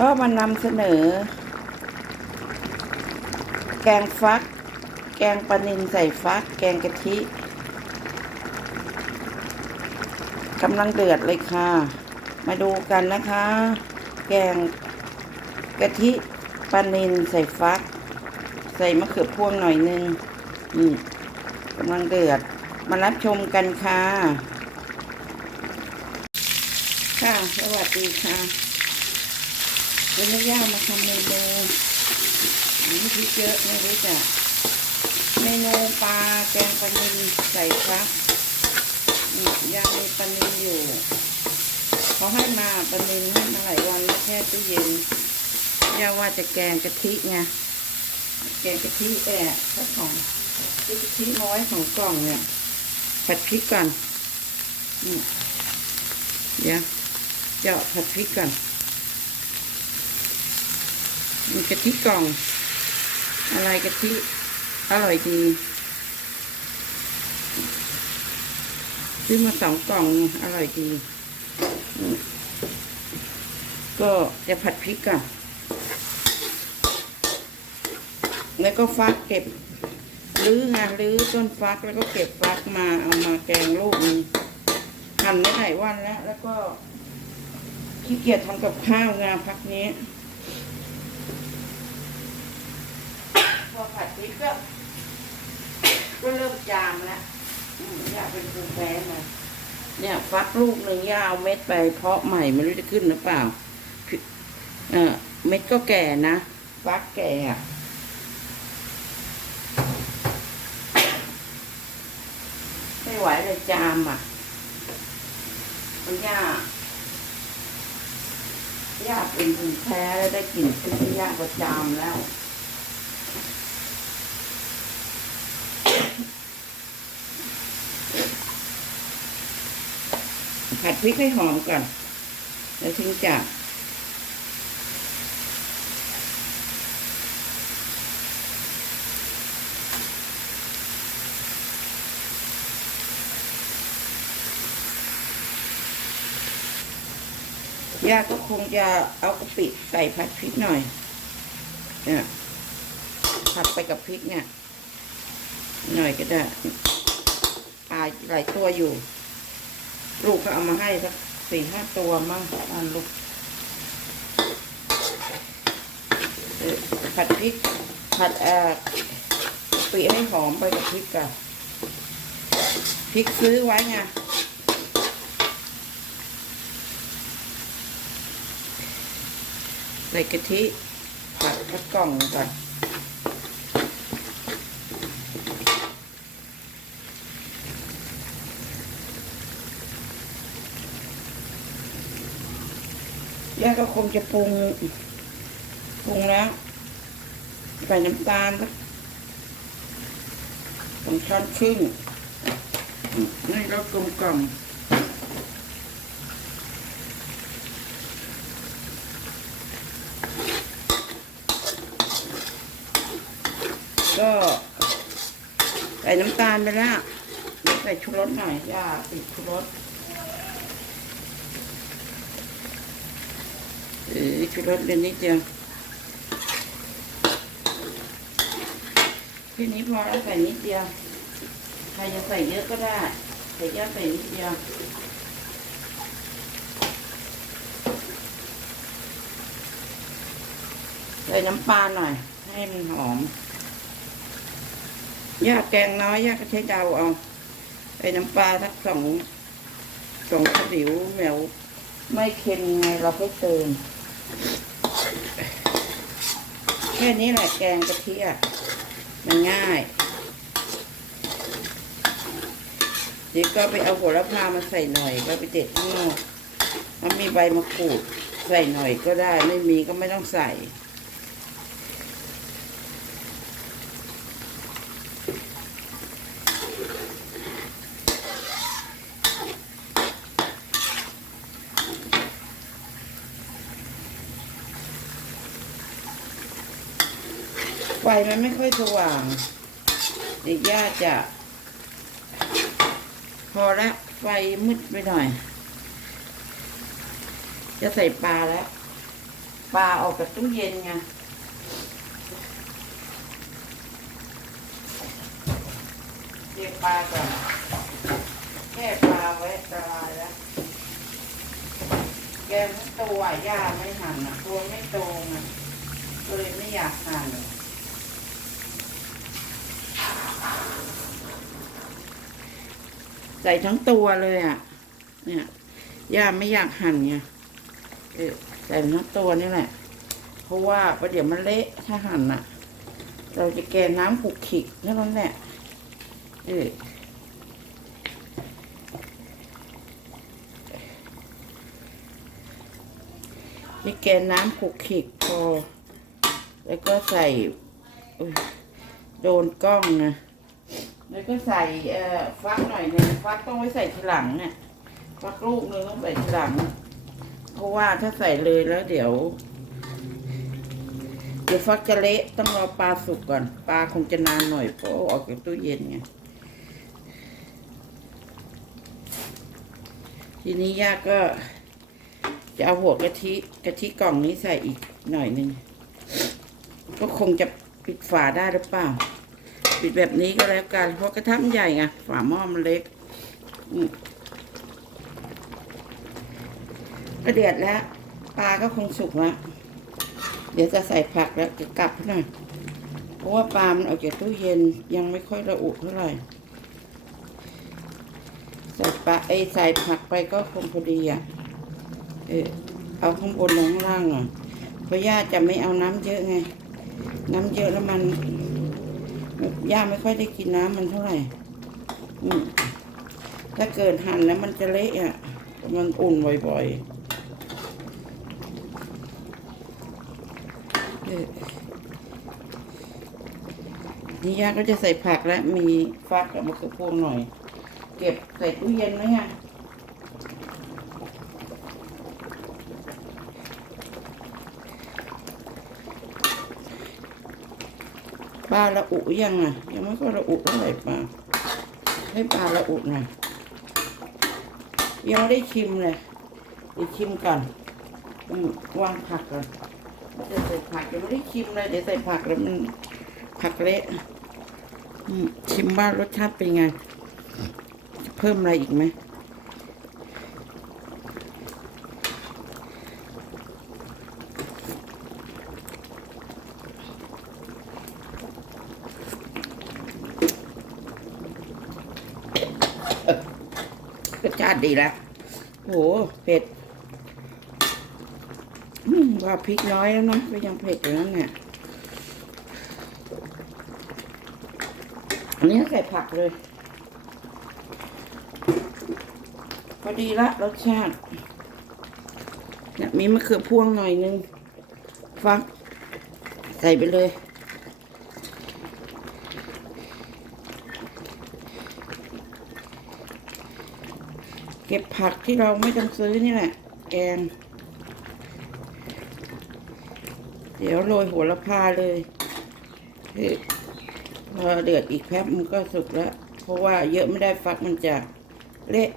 ก็มานำเสนอ แกงฟัก แกงปลานิลใส่ฟัก แกงกะทิกำลังเดือดเลยค่ะ มาดูกันนะคะ แกงกะทิปลานิลใส่ฟัก ใส่มะเขือพวงหน่อยนึงนี่กำลังเดือด มารับชมกันค่ะ ค่ะ สวัสดีค่ะ วันนี้ย่ามาทำเมนูมีพริกเยอะไม่รู้จักเมนูปลาแกงปลานิลใส่ครับย่ามีปลานิลอยู่เขาให้มาปลานิลให้มาหลายวันแล้วแช่ตู้เย็นย่าว่าจะแกงกะทิไงแกงกะทิแอบถ้าของกะทิน้อยของกล่องเนี่ยผัดพริกก่อนนี่เดี๋ยวเจาะผัดพริกก่อน มีกะทิกล่อง อะไรกะทิ อร่อยดีซื้อมาสองกล่อง อร่อยดี ก็จะผัดพริกก่อนแล้วก็ฟักเก็บรื้องารื้อต้นฟักแล้วก็เก็บฟักมาเอามาแกงลูกนึงหั่นไว้หลายวันแล้ว แล้วก็ขี้เกียจทำกับข้าวงานพักนี้ พอผัดพริกก็ก็เริ่มจามแล้วอืมอยากเป็นภูมิแพ้มาเนี่ย ฟักลูกหนึ่งยาวเม็ดไป เพาะใหม่ไม่รู้จะขึ้นหรือเปล่าพี่เออเม็ดก็แก่นะ ฟักแก่อะไม่ไหวเลยจามอะมันยากยากเป็นภูมิแพ้แล้วได้กลิ่นพริกยากประจามแล้ว ผัดพริกให้หอมก่อน แล้วถึงจะย่าก็คงจะเอากะปิใส่ผัดพริกหน่อย เนี่ยผัดไปกับพริกเนี่ย หน่อยก็ได้ปลาหลายตัวอยู่ ลูกก็เอามาให้สักสี่ห้าตัวมั่งอันลูกผัดพริก ผัดเอ่อปิให้หอมไปกับพริกก่อนพริกซื้อไว้ไงใส่กะทิผัดกระกล่องก่อน ย่าก็คงจะปรุงปรุงแล้ว ใส่น้ำตาลสักสองช้อนครึ่งนี่รสกลมกล่อมก็ใส่น้ำตาลไปแล้วเดี๋ยวใส่ชูรสหน่อยย่าติดชูรส เออชูรสเดี๋ยวนิดเดียวทีนี้พอแล้วใส่นิดเดียว ใครจะใส่เยอะก็ได้ ใส่เยอะใส่นิดเดียวใส่น้ำปลาหน่อย ให้มันหอมย่าแกงน้อยย่าก็ใช้เดาเอาไอ้น้ำปลาสักสองสองขลิวแหววไม่เค็มไงเราค่อยเติม แค่นี้แหละแกงกะทิอะมันง่ายเดี๋ยวก็ไปเอาโหระพามาใส่หน่อย ก็ไปเด็ดข้างนอกมันมีใบมะกรูดใส่หน่อยก็ได้ไม่มีก็ไม่ต้องใส่ มันไม่ค่อยสว่างเด็กย่าจะ พอล้วไฟมืดไปหน่อย จะใส่ปลาแล้ว ปลาออกจากตู้เย็นไงเก็บปลาก่อนแค่ปลาไว้ละลายแล้วแกมทั้งตัวย่าไม่หั่นอะ ตัวไม่ตรงอะเลยไม่อยากหั่น ส่ทั้งตัวเลยอะ เนี่ยย่าไม่อยากหั่นไงเออใส่ทั้งตัวนี่แหละ เพราะว่าประเดี๋ยวมันเละถ้าหั่นอะ เราจะแกน้ำขุกขิกนั้นแหละเออจะแกน้ำขุกขิกพอ แล้วก็ใส่โดนกล้องนะ แล้วก็ใส่เอ่อฟักหน่อยนึงฟักต้องไว้ใส่ทีหลังเนี่ยฟักลูกนึงต้องใส่ทีหลัง เพราะว่าถ้าใส่เลยแล้วเดี๋ยว เดี๋ยวฟักจะเละต้องรอปลาสุกก่อน ปลาคงจะนานหน่อยเพราะอออกจากตู้เย็นไงทีนี้ย่าก็จะเอาหัวกะทิกะทิกล่องนี้ใส่อีกหน่อยหนึ่งก็คงจะปิดฝาได้หรือเปล่า ปิดแบบนี้ก็แล้วกัน เพราะกระทะมันใหญ่ไงฝาหม้อมันเล็กก็เดือดแล้วปลาก็คงสุกแล้วเดี๋ยวจะใส่ผักแล้วจะกลับหน่อยเพราะว่าปลามันออกจากตู้เย็นยังไม่ค่อยระอุเท่าไหร่ใส่ปลาไอใส่ผักไปก็คงพอดีอะเออเอาข้างบนลงข้างล่างอะเพราะย่าจะไม่เอาน้ำเยอะไง น้ำเยอะแล้วมัน ย่าไม่ค่อยได้กินน้ำมันเท่าไหร่ถ้าเกิดหั่นแล้วมันจะเละอะ มันอุ่นบ่อยๆนี่ย่าก็จะใส่ผักแล้วมีฟักกับมะเขือพวงหน่อย เก็บใส่ตู้เย็นไว้ไงป ลาละอุยังอะ ยังไม่ก็ละอุเท่าไหร่ปลาให้ปลาละอุหน่อยยังไม่ได้ชิมเลยเดี๋ยวชิมก่อนวางผักก่อนจะใส่ผักยังไม่ได้ชิมเลยเดี๋ยวใส่ผักแล้วมันผักเละชิมว่ารสชาติเป็นไง เพิ่มอะไรอีกไหม รสชาติดีแล้วโหเผ็ดว่าพริกน้อยแล้วนะก็ยังเผ็ดอยู่นั่นเนี่ยอันนี้ใส่ผักเลย พอดีละรสชาติเนี่ยมีมะเขือพวงหน่อยนึง ฟัก ใส่ไปเลย เก็บผักที่เราไม่ต้องซื้อนี่แหละ แกง เดี๋ยวโรยหัวละพาเลยพอเดือดอีกแป๊บมันก็สุกแล้ว เพราะว่าเยอะไม่ได้ฟักมันจะเละ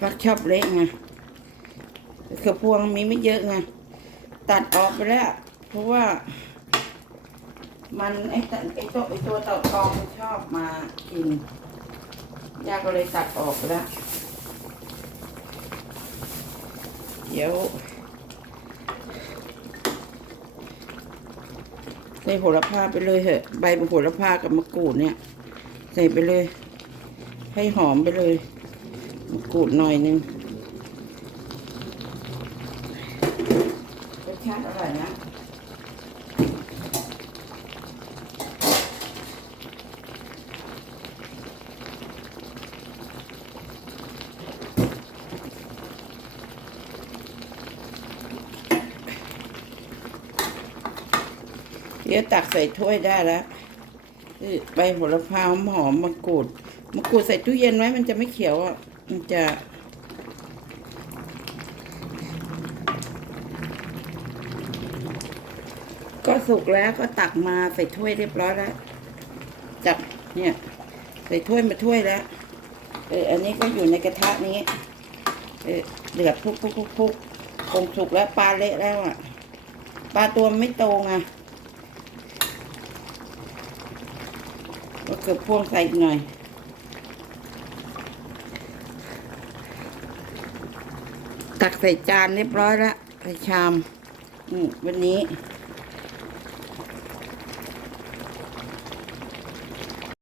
ฟักชอบเละไงคือพวงมีไม่เยอะไง ตัดออกไปแล้ว เพราะว่า มันไอ้ตไอ้ตัวไอ้ตัวเต่าตองชอบมากิน ย่าก็เลยตัดออกแล้ว เดี๋ยว ใส่โหระพาไปเลยเหอะ ใบโหระพากับมะกรูดเนี่ย ใส่ไปเลย ให้หอมไปเลย มะกรูดหน่อยนึงรสชาติอร่อยนะ เดี๋ยวตักใส่ถ้วยได้แล้วใบโหระพาหอมหอมมะกรูดมะกรูดใส่ตู้เย็นไว้มันจะไม่เขียวอะมันจะก็สุกแล้วก็ตักมาใส่ถ้วยเรียบร้อยแล้ว จับเนี่ย ใส่ถ้วยมาถ้วยแล้ว เอออันนี้ก็อยู่ในกระทะนี้ เออเดือดพุกพุกพุกพุกคงสุกแล้วปลาเละแล้วอะปลาตัวไม่โตไง เกือบพวงใส่อีกหน่อยตักใส่จานเรียบร้อยแล้วใส่ชาม อืมวันนี้